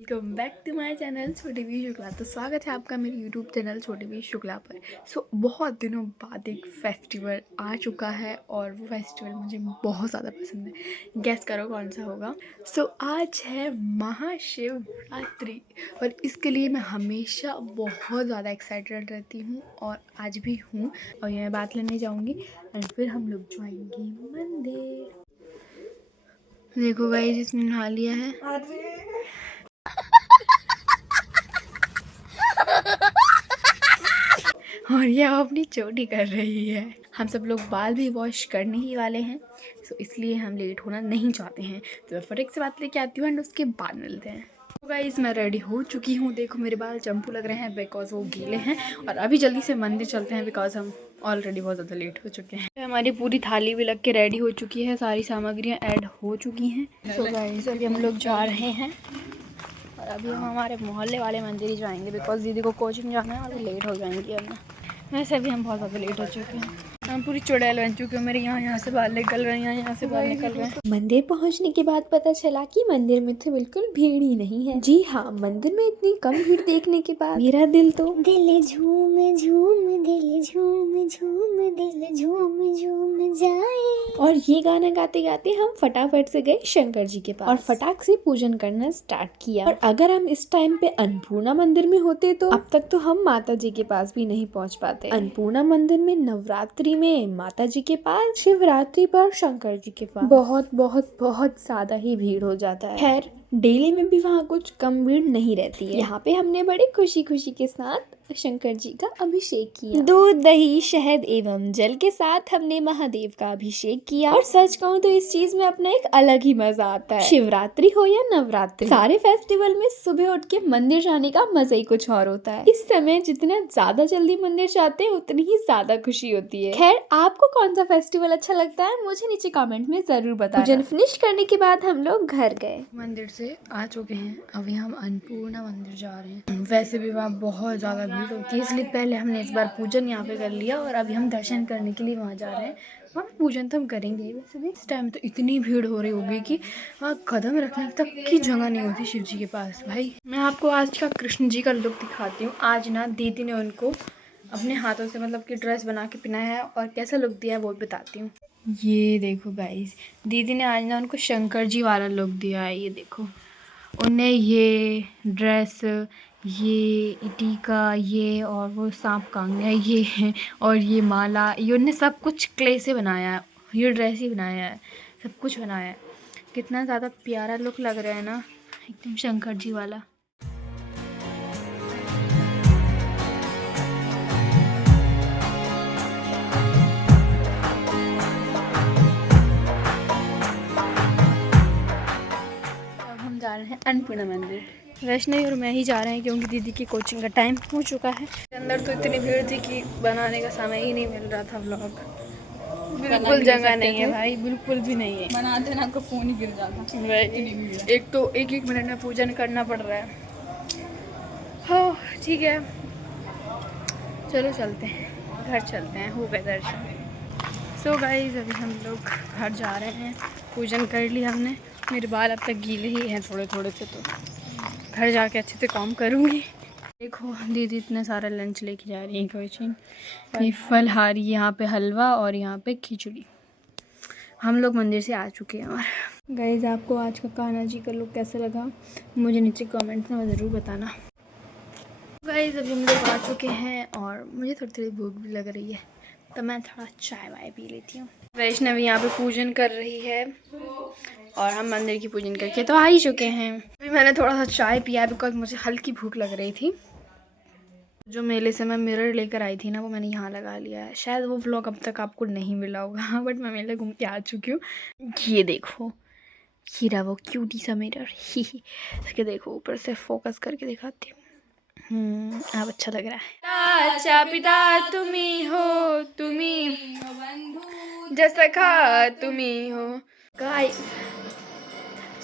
Welcome back to my channel Chhoti V Shukla. तो स्वागत है आपका मेरे YouTube channel Chhoti V Shukla पर। बहुत दिनों बाद एक फेस्टिवल आ चुका है और वो फेस्टिवल मुझे बहुत ज़्यादा पसंद है। गेस करो कौन सा होगा। आज है महाशिवरात्रि और इसके लिए मैं हमेशा बहुत ज़्यादा एक्साइटेड रहती हूँ और आज भी हूँ। और ये मैं बात लेने जाऊँगी और फिर हम लोग जाएंगे मंदिर। देखो गाइस, इसने नहा लिया है। और ये अपनी चोटी कर रही है। हम सब लोग बाल भी वॉश करने ही वाले हैं, तो इसलिए हम लेट होना नहीं चाहते हैं। तो मैं फटाक से बात लेके आती हूँ एंड उसके बाद मिलते हैं। तो गाइस, मैं रेडी हो चुकी हूँ। देखो मेरे बाल चंपू लग रहे हैं बिकॉज वो गीले हैं। और अभी जल्दी से मंदिर चलते हैं बिकॉज हम ऑलरेडी बहुत ज़्यादा लेट हो चुके हैं। हमारी पूरी थाली भी लग के रेडी हो चुकी है, सारी सामग्रियाँ ऐड हो चुकी हैं। तो गाइस, अभी हम लोग जा रहे हैं और अभी हम हमारे मोहल्ले वाले मंदिर ही जाएंगे बिकॉज दीदी को कोचिंग जाना है और वो लेट हो जाएंगी। अब ना वैसे भी हम बहुत ज़्यादा लेट हो चुके हैं। हम पूरी चुड़ैल बन चुके हैं। मेरे यहाँ से बाल निकल रहे हैं, यहाँ से बाल निकल रहे हैं। मंदिर पहुंचने के बाद पता चला कि मंदिर में तो बिल्कुल भीड़ ही नहीं है। जी हाँ, मंदिर में इतनी कम भीड़ देखने के बाद मेरा दिल तो दिल झूम झूम दिल झूम झूम दिल झूम झूम जाए। और ये गाना गाते गाते हम फटाफट से गए शंकर जी के पास और फटाक से पूजन करना स्टार्ट किया। और अगर हम इस टाइम पे अन्नपूर्णा मंदिर में होते तो अब तक तो हम माता जी के पास भी नहीं पहुंच पाते। अन्नपूर्णा मंदिर में नवरात्रि में माता जी के पास, शिवरात्रि पर शंकर जी के पास बहुत बहुत बहुत ज्यादा ही भीड़ हो जाता है। खैर, डेली में भी वहाँ कुछ कम भीड़ नहीं रहती है। यहाँ पे हमने बड़े खुशी खुशी के साथ शंकर जी का अभिषेक किया। दूध, दही, शहद एवं जल के साथ हमने महादेव का अभिषेक किया। और सच कहूँ तो इस चीज में अपना एक अलग ही मजा आता है। शिवरात्रि हो या नवरात्रि, सारे फेस्टिवल में सुबह उठ के मंदिर जाने का मजा ही कुछ और होता है। इस समय जितना ज्यादा जल्दी मंदिर जाते हैं उतनी ही ज्यादा खुशी होती है। खैर, आपको कौन सा फेस्टिवल अच्छा लगता है मुझे नीचे कमेंट में जरूर बताना। पूजन फिनिश करने के बाद हम लोग घर गए। मंदिर से आ चुके हैं, अभी हम अन्नपूर्णा मंदिर जा रहे हैं। वैसे भी वहाँ बहुत ज़्यादा भीड़ होती है, इसलिए पहले हमने इस बार पूजन यहाँ पे कर लिया और अभी हम दर्शन करने के लिए वहाँ जा रहे हैं। वहाँ पूजन तो हम करेंगे। वैसे भी इस टाइम तो इतनी भीड़ हो रही होगी कि वहाँ कदम रखने तक की जगह नहीं होती शिव जी के पास। भाई, मैं आपको आज का कृष्ण जी का लुक दिखाती हूँ। आज ना दीदी ने उनको अपने हाथों से मतलब कि ड्रेस बना के पहनाया है और कैसा लुक दिया है वो बताती हूँ। ये देखो गाइस, दीदी ने आज ना उनको शंकर जी वाला लुक दिया है। ये देखो, उन्हें ये ड्रेस, ये टीका, ये और वो सांप कांगड़ा ये है और ये माला, ये उन्हें सब कुछ क्ले से बनाया है। ये ड्रेस ही बनाया है, सब कुछ बनाया है। कितना ज़्यादा प्यारा लुक लग रहा है ना, एकदम शंकर जी वाला। जा रहे हैं अन्नपूर्णा मंदिर। वैष्णवी और मैं ही जा रहे हैं क्योंकि दीदी की कोचिंग का टाइम हो चुका है। अंदर तो इतनी भीड़ थी कि बनाने का समय ही नहीं मिल रहा था। व्लॉग बिल्कुल जगह नहीं है भाई, बिल्कुल भी नहीं है। बनाते ना आपका फोन ही गिर जाता। एक तो एक मिनट में पूजन करना पड़ रहा है। हाँ ठीक है, चलो चलते हैं, घर चलते हैं, हो गए दर्शन। सो गाइस, अभी हम लोग घर जा रहे हैं। पूजन कर लिया हमने। मेरे बाल अब तक गीले ही हैं थोड़े थोड़े से, तो घर जाके अच्छे से काम करूँगी। देखो दीदी इतना सारा लंच लेके जा रही है कोचिंग। ये फलहारी, यहाँ पे हलवा और यहाँ पे खिचड़ी। हम लोग मंदिर से आ चुके हैं। और गाइस, आपको आज का कान्हा जी का लुक कैसा लगा मुझे नीचे कमेंट्स में ज़रूर बताना। गाइस, अभी हम लोग आ चुके हैं और मुझे थोड़ी थोड़ी भूख भी लग रही है, तो मैं थोड़ा चाय वाय पी लेती हूँ। वैष्णवी यहाँ पे पूजन कर रही है और हम मंदिर की पूजन करके तो आ ही चुके हैं। अभी मैंने थोड़ा सा चाय पिया बिकॉज मुझे हल्की भूख लग रही थी। जो मेले से मैं मिरर लेकर आई थी ना, वो मैंने यहाँ लगा लिया है। शायद वो व्लॉग अब तक आपको नहीं मिला होगा, बट मैं मेले घूम के आ चुकी हूँ। ये देखो, ये रहा वो क्यूटी सा मिरर। इसके देखो ऊपर से फोकस करके दिखाती हूँ। अब अच्छा लग रहा है। अच्छा पिता तुम्ही हो, तुम्ही जैसा खा तुम्ही हो। गाइस,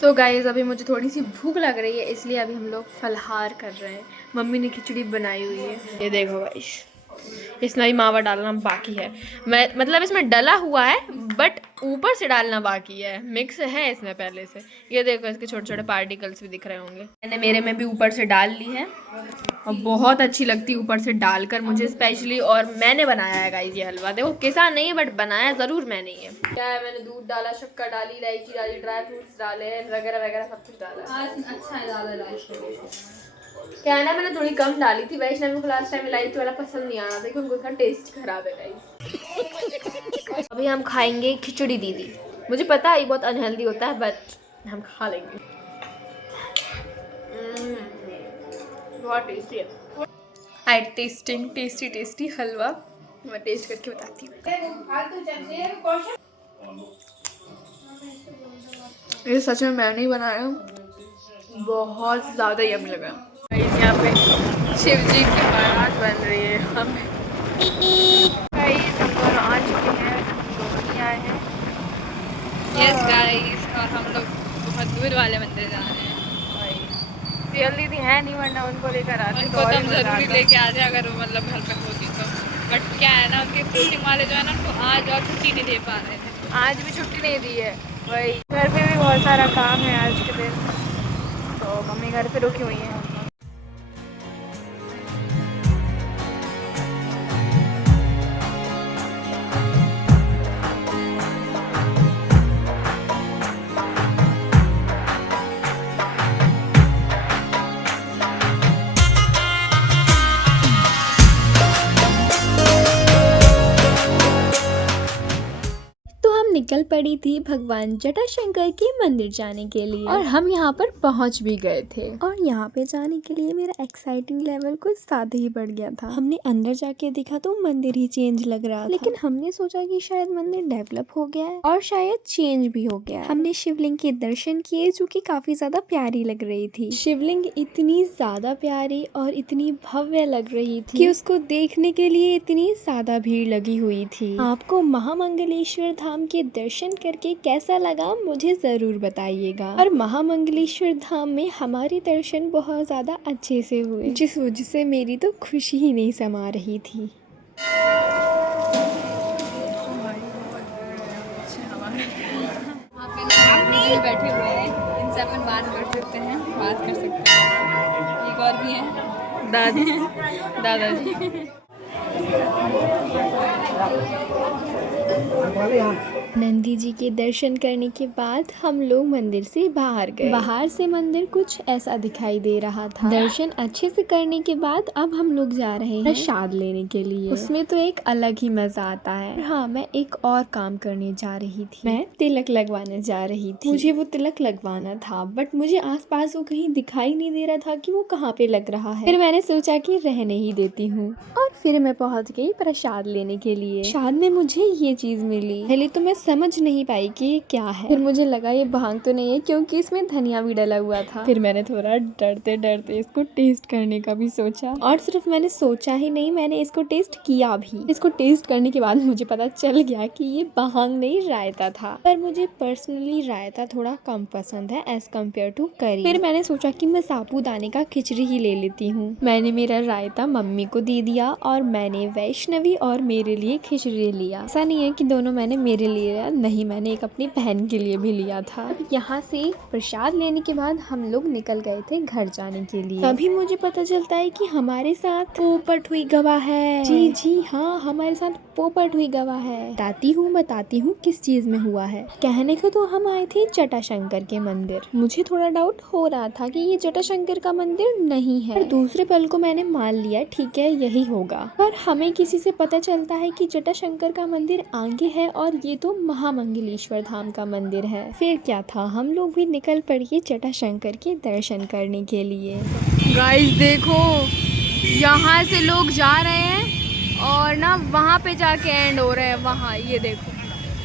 तो गाइस, अभी मुझे थोड़ी सी भूख लग रही है, इसलिए अभी हम लोग फलहार कर रहे हैं। मम्मी ने खिचड़ी बनाई हुई है, ये देखो गाइस। इसमें भी मावा डालना बाकी है। मैं मतलब इसमें डला हुआ है बट ऊपर से डालना बाकी है। मिक्स है इसमें पहले से। ये देखो इसके छोटे छोटे पार्टिकल्स भी दिख रहे होंगे। मैंने मेरे में भी ऊपर से डाल ली है और बहुत अच्छी लगती है ऊपर से डालकर मुझे स्पेशली। और मैंने बनाया है गाइस ये हलवा। देखो कैसा नहीं है बट बनाया ज़रूर मैंने ही है। क्या है, मैंने दूध डाला, शक्कर डाली, इलायची डाली, ड्राई फ्रूट्स डाले वगैरह वगैरह सब कुछ डाला। अच्छा है ज़्यादा इलायची। क्या है ना, मैंने थोड़ी कम डाली थी। वैष्णव को लास्ट टाइम इलायची वाला पसंद नहीं आ रहा था क्योंकि उनका टेस्ट खराब है गाइस। अभी हम खाएंगे खिचड़ी दीदी। मुझे पता है ये बहुत अनहेल्दी होता है बट हम खा लेंगे। बहुत टेस्टी है। आई टेस्टिंग टेस्टी हलवा। मैं टेस्ट करके बताती हूँ। ये सच में मैंने ही बनाया, बहुत ज़्यादा यम्मी लगा। यहाँ पे शिव जी की बारात बन रही है। हम दोनों आ चुके हैं, दोनों आए हैं। यस गाइस, और हम लोग बहुत दूर वाले मंदिर जा रहे हैं। रियल दीदी है नहीं वरना उनको लेकर आते उनको तो हम ज़रूरी लेके आ जाए अगर वो मतलब घर पे होती तो। बट क्या है ना, उनके कोचिंग वाले जो है ना उनको आज और छुट्टी नहीं दे पा रहे थे। आज भी छुट्टी नहीं दी है। वही घर पे भी बहुत सारा काम है आज के दिन, तो मम्मी घर पे रुकी हुई हैं। निकल पड़ी थी भगवान जटाशंकर के मंदिर जाने के लिए और हम यहाँ पर पहुँच भी गए थे। और यहाँ पे जाने के लिए मेरा एक्साइटिंग लेवल कुछ ज्यादा ही बढ़ गया था। हमने अंदर जाके देखा तो मंदिर ही चेंज लग रहा था, लेकिन हमने सोचा कि शायद मंदिर डेवलप हो गया है और शायद चेंज भी हो गया है। हमने शिवलिंग के दर्शन किए जो कि काफी ज्यादा प्यारी लग रही थी। शिवलिंग इतनी ज्यादा प्यारी और इतनी भव्य लग रही थी कि उसको देखने के लिए इतनी ज्यादा भीड़ लगी हुई थी। आपको महामंगलेश्वर धाम के दर्शन करके कैसा लगा मुझे जरूर बताइएगा। और महामंगलेश्वर धाम में हमारे दर्शन बहुत ज्यादा अच्छे से हुए, जिस वजह से मेरी तो खुशी ही नहीं समा रही थी। बैठे हुए हैं, इनसे अपन बात कर सकते हैं, बात कर सकते हैं। एक और भी है दादाजी। नंदी जी के दर्शन करने के बाद हम लोग मंदिर से बाहर गए। बाहर से मंदिर कुछ ऐसा दिखाई दे रहा था। दर्शन अच्छे से करने के बाद अब हम लोग जा रहे हैं प्रसाद लेने के लिए। उसमें तो एक अलग ही मजा आता है। हाँ, मैं एक और काम करने जा रही थी। मैं तिलक लगवाने जा रही थी। मुझे वो तिलक लगवाना था बट मुझे आसपास वो कहीं दिखाई नहीं दे रहा था कि वो कहाँ पे लग रहा है। फिर मैंने सोचा कि रहने ही देती हूँ और फिर मैं पहुँच गई प्रसाद लेने के लिए। प्रसाद में मुझे ये चीज मिली। पहले तो मैं समझ नहीं पाई कि ये क्या है। फिर मुझे लगा ये भांग तो नहीं है क्योंकि इसमें धनिया भी डला हुआ था। फिर मैंने थोड़ा डरते डरते इसको टेस्ट करने का भी सोचा और सिर्फ मैंने सोचा ही नहीं, मैंने इसको टेस्ट किया भी। इसको टेस्ट करने के बाद मुझे पता चल गया कि ये भांग नहीं रायता था। पर मुझे पर्सनली रायता थोड़ा कम पसंद है एज कम्पेयर टू करी। फिर मैंने सोचा कि मैं साबूदाने का खिचड़ी ही ले लेती हूँ। मैंने मेरा रायता मम्मी को दे दिया और मैंने वैष्णवी और मेरे लिए खिचड़ी लिया। ऐसा नहीं है कि दोनों मैंने मेरे लिए लिया, नहीं, मैंने एक अपनी बहन के लिए भी लिया था। यहाँ से प्रसाद लेने के बाद हम लोग निकल गए थे घर जाने के लिए। तभी मुझे पता चलता है कि हमारे साथ पोपट हुई गवाह है। जी हाँ, हमारे साथ पोपट हुई गवाह है। बताती हूँ किस चीज में हुआ है। कहने को तो हम आए थे जटाशंकर के मंदिर। मुझे थोड़ा डाउट हो रहा था कि ये जटाशंकर का मंदिर नहीं है, पर दूसरे पल को मैंने मान लिया ठीक है यही होगा। पर हमें किसी से पता चलता है कि जटाशंकर का मंदिर आगे है और ये तो महामंगलेश्वर धाम का मंदिर है। फिर क्या था, हम लोग भी निकल पड़े जटाशंकर के दर्शन करने के लिए। गाइस देखो, यहाँ से लोग जा रहे हैं और ना वहाँ पे जाके एंड हो रहे हैं। वहाँ ये देखो,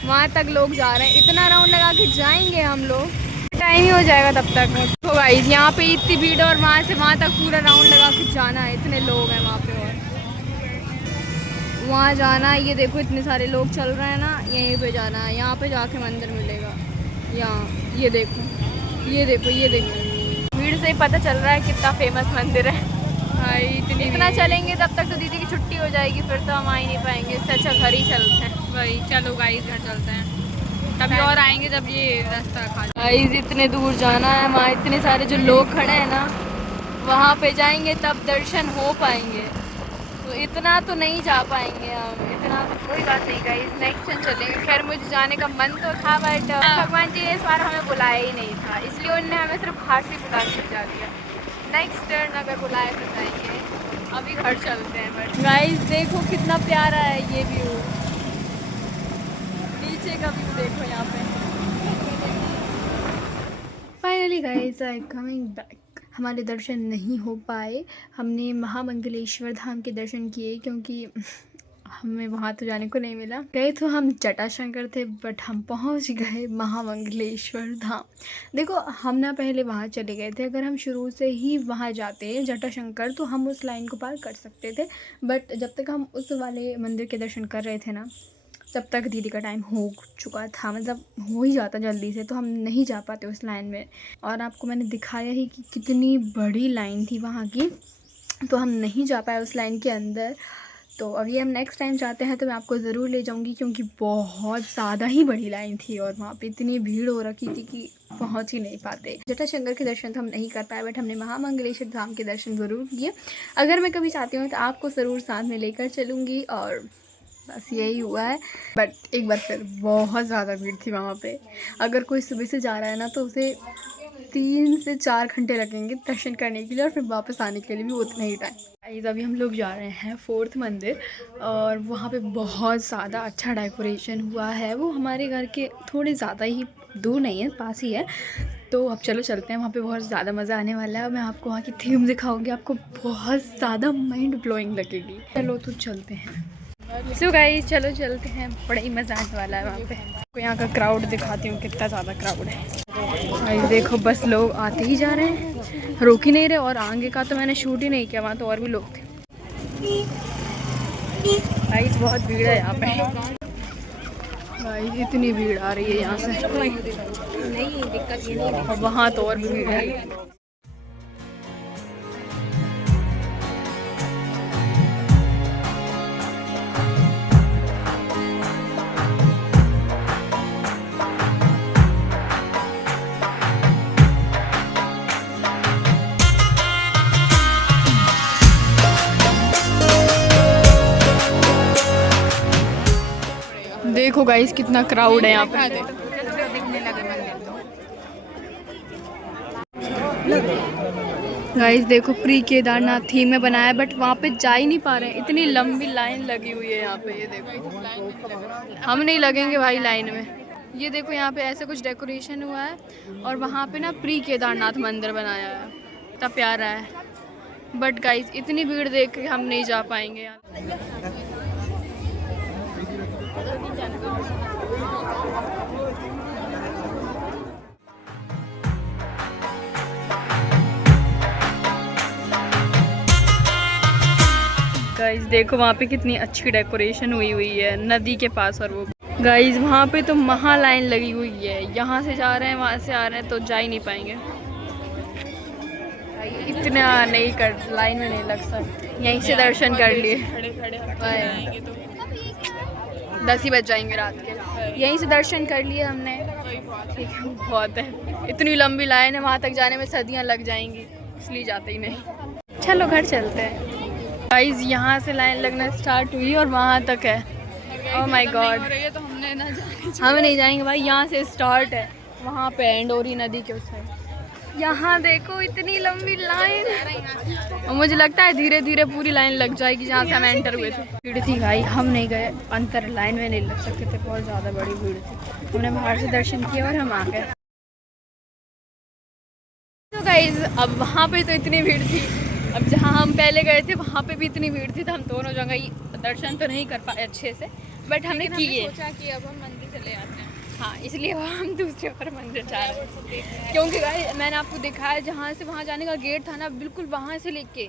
वहाँ तक लोग जा रहे हैं। इतना राउंड लगा के जाएंगे हम लोग, टाइम ही हो जाएगा तब तक। तो गाइस यहाँ पे इतनी भीड़ और वहाँ से वहाँ तक पूरा राउंड लगा के जाना है। इतने लोग हैं वहाँ पे और वहाँ जाना है। ये देखो इतने सारे लोग चल रहे हैं ना, यहीं पे जाना है। यहाँ पे जाके मंदिर मिलेगा। यहाँ ये देखो भीड़ से ही पता चल रहा है कितना फेमस मंदिर है। भाई इतना चलेंगे तब तक तो दीदी की छुट्टी हो जाएगी, फिर तो हम आ ही नहीं पाएंगे। इससे अच्छा घर ही चलते हैं। भाई चलो गाइस घर चलते हैं, कभी और आएंगे जब ये रास्ता खा जाए। गाइस इतने दूर जाना है, वहाँ इतने सारे जो लोग खड़े हैं ना, वहाँ पे जाएंगे तब दर्शन हो पाएंगे, तो इतना तो नहीं जा पाएंगे हम। इतना तो कोई बात नहीं गाइस, नेक्स्ट टाइम चलेंगे। खैर मुझे जाने का मन तो था, बट भगवान जी ने इस बार हमें बुलाया ही नहीं था, इसलिए उन्होंने हमें सिर्फ बाहर से बुला के जा दिया। नेक्स्ट टर्न अगर बुलाए तो जाएंगे, अभी घर चलते हैं। बट गाइस देखो कितना प्यारा है ये व्यू, नीचे का व्यू देखो यहाँ पे। Finally guys I coming back. हमारे दर्शन नहीं हो पाए, हमने महामंगलेश्वर धाम के दर्शन किए क्योंकि हमें वहाँ तो जाने को नहीं मिला। गए तो हम जटाशंकर थे, बट हम पहुँच गए महामंगलेश्वर धाम। देखो हम ना पहले वहाँ चले गए थे, अगर हम शुरू से ही वहाँ जाते जटाशंकर तो हम उस लाइन को पार कर सकते थे, बट जब तक हम उस वाले मंदिर के दर्शन कर रहे थे ना, तब तक दीदी का टाइम हो चुका था, मतलब हो ही जाता जल्दी से, तो हम नहीं जा पाते उस लाइन में। और आपको मैंने दिखाया ही कि कितनी बड़ी लाइन थी वहाँ की, तो हम नहीं जा पाए उस लाइन के अंदर। तो अभी हम नेक्स्ट टाइम जाते हैं तो मैं आपको ज़रूर ले जाऊंगी, क्योंकि बहुत ज़्यादा ही बड़ी लाइन थी और वहाँ पे इतनी भीड़ हो रखी थी कि पहुँच ही नहीं पाते। जटाशंकर के दर्शन तो हम नहीं कर पाए, बट हमने महामंगलेश्वर धाम के दर्शन ज़रूर किए। अगर मैं कभी चाहती हूँ तो आपको ज़रूर साथ में लेकर चलूँगी, और बस यही हुआ है। बट एक बार फिर बहुत ज़्यादा भीड़ थी वहाँ पे। अगर कोई सुबह से जा रहा है ना तो उसे 3 से 4 घंटे लगेंगे दर्शन करने के लिए, और फिर वापस आने के लिए भी उतना ही टाइम। अभी हम लोग जा रहे हैं 4th मंदिर, और वहाँ पे बहुत ज़्यादा अच्छा डेकोरेशन हुआ है। वो हमारे घर के थोड़े ज़्यादा ही दूर नहीं है, पास ही है। तो अब चलो चलते हैं, वहाँ पे बहुत ज़्यादा मज़ा आने वाला है। मैं आपको वहाँ की थीम दिखाऊंगी, आपको बहुत ज़्यादा माइंड ब्लोइंग लगेगी। चलो तो चलते हैं। सो गाइस चलो चलते हैं, बड़ा ही मज़ा आने वाला है वहाँ पे। आपको यहाँ का क्राउड दिखाती हूँ, कितना ज़्यादा क्राउड है। गाइस देखो बस लोग आते ही जा रहे हैं, रोक ही नहीं रहे। और आगे का तो मैंने शूट ही नहीं किया, वहाँ तो और भी लोग थे। गाइस बहुत भीड़ है यहाँ पे, गाइस इतनी भीड़ आ रही है यहाँ से, नहीं दिक्कत ये नहीं है। और वहाँ तो और भी भीड़ है। देखो गाइस कितना क्राउड है यहाँ पे। गाइस देखो प्री केदारनाथ थीम में बनाया है, बट वहाँ पे जा ही नहीं पा रहे हैं, इतनी लंबी लाइन लगी हुई है यहाँ पे। ये देखो हम नहीं लगेंगे भाई लाइन में। ये देखो यहाँ पे ऐसे कुछ डेकोरेशन हुआ है, और वहाँ पे ना प्री केदारनाथ मंदिर बनाया है, इतना प्यारा है। बट गाइस इतनी भीड़ देख के हम नहीं जा पाएंगे यार। गाइस देखो वहाँ पे कितनी अच्छी डेकोरेशन हुई है नदी के पास। और वो गाइस वहाँ पे तो महा लाइन लगी हुई है, यहाँ से जा रहे हैं वहाँ से आ रहे हैं, तो जा ही नहीं पाएंगे, इतना नहीं कर लाइन में नहीं लग सकते। यहीं से दर्शन कर लिए, 10 ही बज जाएंगे रात के। यहीं से दर्शन कर लिए हमने, ठीक है बहुत है। इतनी लंबी लाइन है, वहाँ तक जाने में सदियाँ लग जाएंगी, इसलिए जाते ही नहीं। चलो घर चलते हैं। गाइस यहाँ से लाइन लगना स्टार्ट हुई और वहाँ तक है। ओह माय गॉड, तो हमने ना हम नहीं जाएंगे भाई, यहाँ से स्टार्ट है, वहाँ पे एंड हो रही नदी के उस साइड। यहाँ देखो इतनी लंबी लाइन, और मुझे लगता है धीरे धीरे पूरी लाइन लग जाएगी जहाँ से हम एंटर हुए थे। भीड़ थी भाई, हम नहीं गए अंदर, लाइन में नहीं लग सकते थे, बहुत ज़्यादा बड़ी भीड़ थी। हमने बाहर से दर्शन किया और हम आ गए। तो गाइस अब वहाँ पे तो इतनी भीड़ थी, अब जहाँ हम पहले गए थे वहाँ पे भी इतनी भीड़ थी, तो हम दोनों जगह ही दर्शन तो नहीं कर पाए अच्छे से, बट हमने किए। सोचा कि अब हम मंदिर चले जाते हैं। हाँ इसलिए हम दूसरे पर मंदिर जा रहे हैं, क्योंकि गाइस मैंने आपको दिखाया जहाँ से वहाँ जाने का गेट था ना, बिल्कुल वहाँ से लेके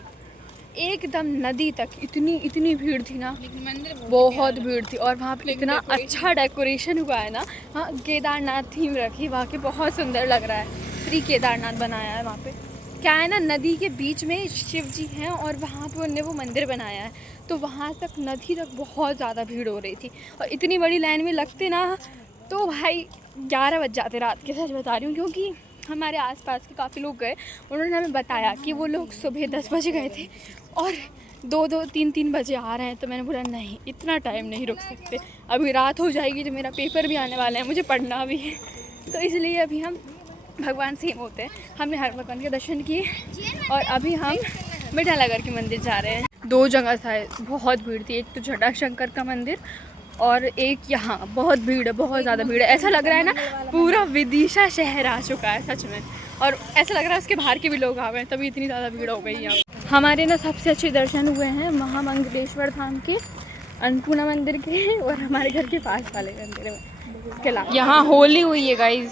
एकदम नदी तक इतनी भीड़ थी ना, मंदिर बहुत भीड़ थी। और वहाँ पे इतना अच्छा डेकोरेशन हुआ है ना, हाँ केदारनाथ थीम रखी वहाँ की, बहुत सुंदर लग रहा है। श्री केदारनाथ बनाया है वहाँ पे, क्या है ना, नदी के बीच में शिव जी हैं और वहाँ पे उन्होंने वो मंदिर बनाया है, तो वहाँ तक नदी तक बहुत ज़्यादा भीड़ हो रही थी और इतनी बड़ी लाइन में लगते ना तो भाई 11 बज जाते रात के, सच बता रही हूँ। क्योंकि हमारे आसपास के काफ़ी लोग गए, उन्होंने हमें बताया कि वो लोग सुबह 10 बजे गए थे और 2-2, 3-3 बजे आ रहे हैं। तो मैंने बोला नहीं, इतना टाइम नहीं रुक सकते, अभी रात हो जाएगी तो मेरा पेपर भी आने वाला है, मुझे पढ़ना भी है। तो इसलिए अभी हम भगवान से ही होते हैं। हमने हर भगवान के दर्शन किए और अभी हम मिठानगर के मंदिर जा रहे हैं। 2 जगह था, बहुत भीड़ थी। एक तो जटाशंकर का मंदिर और एक यहाँ बहुत भीड़ है, बहुत ज़्यादा भीड़ है। ऐसा लग रहा है ना पूरा विदिशा शहर आ चुका है सच में, और ऐसा लग रहा है उसके बाहर के भी लोग आ गए, तभी इतनी ज़्यादा भीड़ हो गई यहाँ। हमारे ना सबसे अच्छे दर्शन हुए हैं महामंगलेश्वर धाम के, अन्नपूर्णा मंदिर के और हमारे घर के पास वाले मंदिर में। इसके अलावा यहाँ होली हुई है गाइज,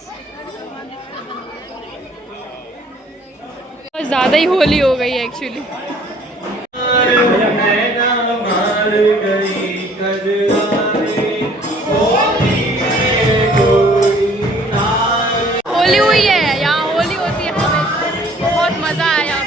बहुत ज़्यादा ही होली हो गई है एक्चुअली। होली हुई है, यहाँ होली होती है हमें, बहुत मज़ा आया।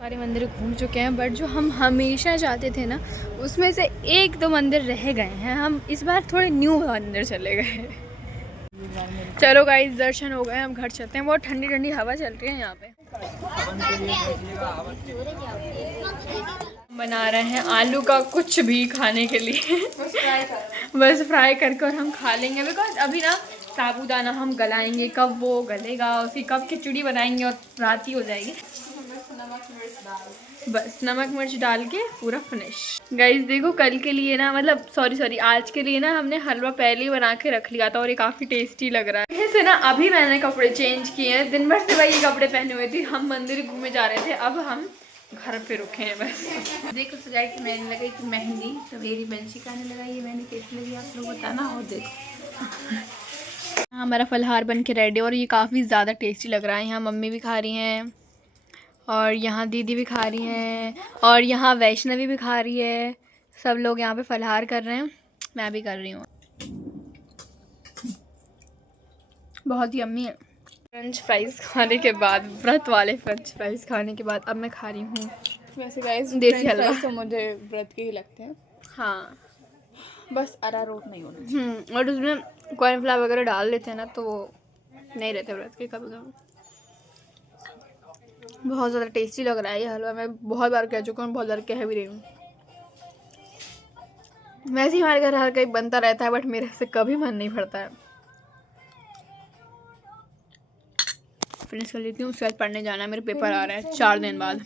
सारे मंदिर घूम चुके हैं, बट जो हम हमेशा जाते थे ना उसमें से 1-2 मंदिर रह गए हैं। हम इस बार थोड़े न्यू मंदिर चले गए। चलो गाइस, दर्शन हो गए, हम घर चलते हैं। बहुत ठंडी ठंडी हवा चल रही है यहाँ पे। बना रहे हैं आलू का कुछ भी खाने के लिए बस फ्राई करके और हम खा लेंगे, बिकॉज अभी ना साबूदाना हम गलाएंगे, कब वो गलेगा उसी कब खिचड़ी बनाएंगे और रात ही हो जाएगी। बस नमक मिर्च डाल के पूरा फिनिश। गाइस देखो, कल के लिए ना, मतलब सॉरी आज के लिए ना हमने हलवा पहले ही बना के रख लिया था और ये काफ़ी टेस्टी लग रहा है। ऐसे ना अभी मैंने कपड़े चेंज किए हैं, दिन भर से भाई ये कपड़े पहने हुए थे, हम मंदिर घूमे जा रहे थे, अब हम घर पे रुके हैं बस। देखो सजाई की मैंने लगाई कि मेहंदी, तो मेरी बंशी का ने लगाई है, मैंने कैसी लगी आप लोग बताना। और देखो हमारा फलहार बन के रेडी, और ये काफ़ी ज़्यादा टेस्टी लग रहा है। यहाँ मम्मी भी खा रही हैं और यहाँ दीदी भी खा रही हैं और यहाँ वैष्णवी भी खा रही है। सब लोग यहाँ पे फलहार कर रहे हैं, मैं भी कर रही हूँ। बहुत यम्मी है। फ्रेंच फ्राइज़ खाने के बाद, व्रत वाले फ्रेंच फ्राइज़ खाने के बाद अब मैं खा रही हूँ वैसे गाइस देसी हलवा। तो मुझे व्रत के ही लगते हैं, हाँ, बस अरारोट नहीं होना। और उसमें कॉर्नफ्लावर वगैरह डाल देते हैं ना तो वो नहीं रहते व्रत के कभी कभी। बहुत ज़्यादा टेस्टी लग रहा है ये हलवा, मैं बहुत बार कह चुका हूँ, बहुत बार कह भी रही हूँ। वैसे ही हमारे घर हर कहीं बनता रहता है, बट मेरे से कभी मन नहीं भरता है। फिनिश कर लेती हूँ, उसके बाद पढ़ने जाना है, मेरे पेपर आ रहा है 4 दिन बाद।